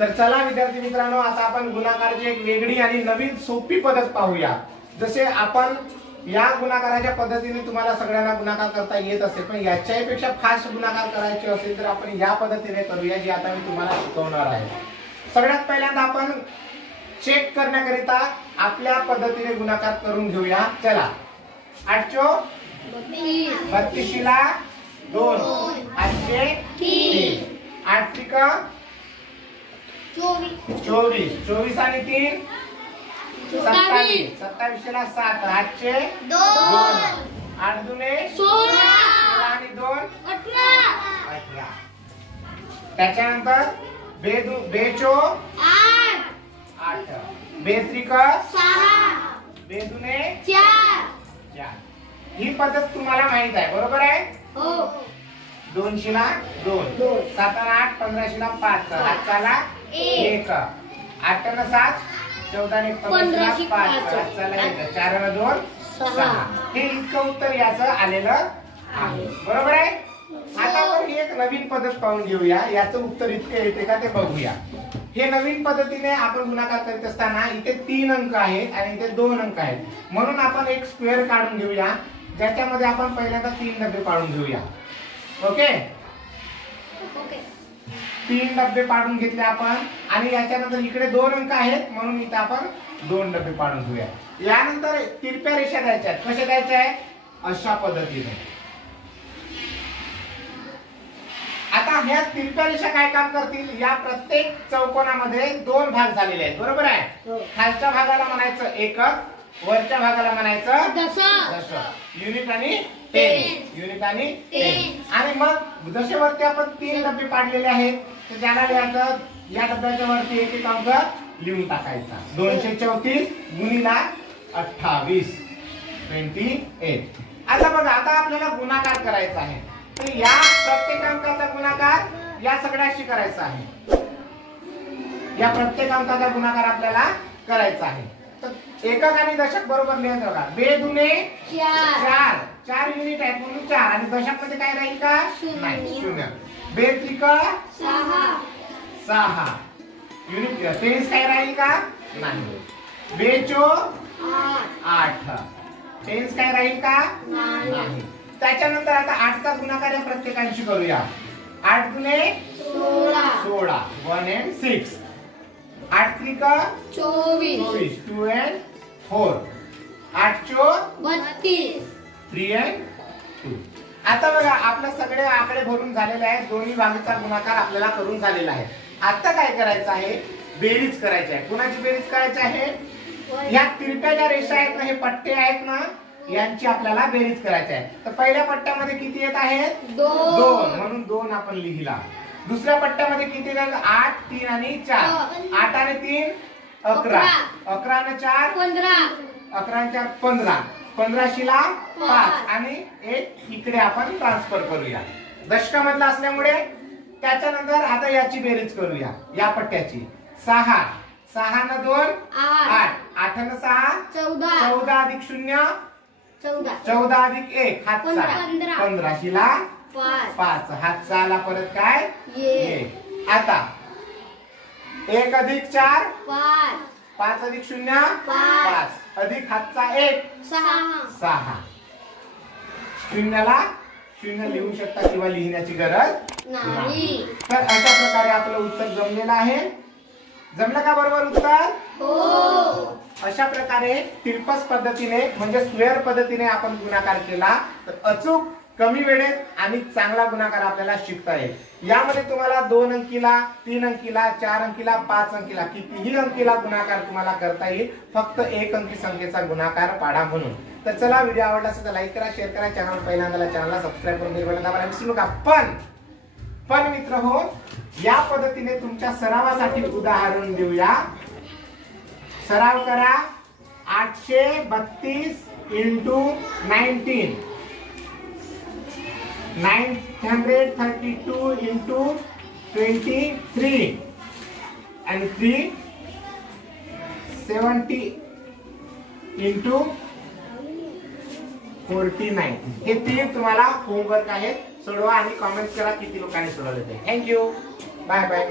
तर चला विद्यार्थी मित्रांनो, आता आपण गुणाकाराची एक वेगळी आणि नवीन सोपी पद्धत पाहूया। जसे आपण या गुणाकाराच्या पद्धतीने तुम्हाला सगळ्यांना गुणाकार करता येत असेल, पण याच्यापेक्षा फास्ट गुणाकार करायचे असेल तर आपण या पद्धतीने करूया, जी आता मी तुम्हाला शिकवणार आहे। सगळ्यात पहिल्यांदा आपण चेक करण्याकरिता आपल्या पद्धतीने गुणाकार करून घेऊया। चला, 8 32 ला 2, 8 3, 8 त्रिक 24, 24 आणि 3 27, 27 ला 7, 8 2, 8 दुने 16 आणि 2 18। त्याच्यानंतर बेचो 8, बेत्रिक 6, बेदुने 4। ही पद्धत तुम्हाला माहित आहे, बरोबर आहे? हो। 200 ला 2, 7 आणि 8 15 ला 5, 8 ला 1, 8 आणि 7 14 आणि 15 ला 5, 8 ला 1, 4 आणि 2 6। हे इतकं उत्तर याचं आलेलं आहे, बरोबर आहे? आता आपण एक नवीन पद्धत पाहून घेऊया, याचं उत्तर इतके येते का ते बघूया। हे नवीन पद्धतीने आपण गुणाकार करीत असताना इथे 3 अंक आहेत आणि इथे 2 अंक आहेत, म्हणून आपण एक स्क्वेअर काढून घेऊया, ज्याच्यामध्ये आपण पहिल्यांदा 3 डबे पाडून घेऊया। ओके, 3 डबे पाडून घेतले आपण आणि याच्यानंतर इकडे 2 अंक आहेत, म्हणून इथे आपण 2 डबे पाडून घेऊया। यानंतर तिरप्या रेषा द्यायच्या आहेत। कशा द्यायच्या आहेत? अशा पद्धतीने। आता ह्या तिरप्या रेषा काय काम करतील? या प्रत्येक चौकोनामध्ये 2 भाग झालेले आहेत, बरोबर आहे? खालच्या भागाला म्हणायचं एकक, वरच्या भागाला म्हणायचं दशक। युनिट आणि टेन, युनिट आणि टेन। आणि मग दशेवरती आपण 3 डबे पाडलेले आहेत, तर ज्याला लिहायचं, या डब्याच्या वरती एक अंक लिहून टाकायचा। 234 गुणिला 28, 28। आता बघा, आता आपल्याला गुणाकार करायचा आहे, तर या प्रत्येक अंकाचा गुणाकार या सगळ्याशी करायचा आहे। या प्रत्येक अंकाचा गुणाकार आपल्याला करायचा आहे। तर एकक आणि दशक बरोबर लिहायचं बघा। बे दुने 4, 4 युनिट आहेत म्हणून 4, आणि दशक मध्ये काय राहील का? नाही, 0। बे त्रिक 6 युनिट, तेच काय राहील का? नाही। बेचो 8, तेच काय राहील का? नाही। त्याच्यानंतर आता 8 चा गुणाकार या प्रत्येकांशी करूया। 8 दुने 16, 1 and 6, 8 त्रिक 24, 2 and 4, 8 चोक 32, 3 and 2। आता बघा, आपले सगळे आकडे भरून झालेले आहेत, दोन्ही भागाचा गुणाकार आपल्याला करून झालेला आहे। आता काय करायचं आहे? बेरीज करायची आहे। कुणाची बेरीज करायची आहे? या तिरप्या ज्या रेषा आहेत ना, हे पट्टे आहेत ना, यांची आपल्याला बेरीज करायची आहे। तर पहिल्या पट्ट्यामध्ये किती येत आहेत? 2, म्हणून 2 आपण लिहिला। दुसऱ्या पट्ट्यामध्ये किती येतात? 8, 3 आणि 4, 8 आणि 3 11, 11 आणि 4 15, 11 आणि 4 15, 15 ला 5 आणि 1 इकडे आपण ट्रान्सफर करूया दशकामधला असल्यामुळे। त्याच्यानंतर आता याची बेरीज करूया, या पट्ट्याची। 6, 6 न 2 8, 8 न 6 14, 14 अधिक 0 14 अधिक 1 हातचा 15 ला 5, हातचा आला परत काय? 1। आता 1 अधिक 4 5 अधिक 0 5, अधिक हातचा 1 6। 0 ला 0 लिहू शकता किंवा लिहिण्याची गरज नाही। तर अशा प्रकारे आपलं उत्तर जमलेलं आहे। जमलं का बरोबर उत्तर? हो। अशा प्रकारे तिरपस पद्धतीने म्हणजे स्क्वेअर पद्धतीने आपण गुणाकार केला तर अचूक, कमी वेळेत आणि चांगला गुणाकार आपल्याला शिकता येईल। यामध्ये तुम्हाला 2 अंकीला, 3 अंकीला, 4 अंकीला, 5 अंकीला, कितीही अंकीला गुणाकार तुम्हाला करता येईल, फक्त 1 अंकी संख्येचा गुणाकार पाडा म्हणून। तर चला, व्हिडिओ आवडला असेल तर लाईक करा, शेअर करा, चॅनलला सबस्क्राईब करून बेल बटन दाबायला विसरू नका। पण मित्र हो, या पद्धतीने तुमच्या सरावासाठी उदाहरण देऊया। सराव करा। 832 into 19, 932 into 23 and 370 into 49। हे 3 तुम्हाला होमवर्क आहेत, सोडवा आणि कमेंट करा किती लोकांनी सोडवले ते। Thank you, bye bye.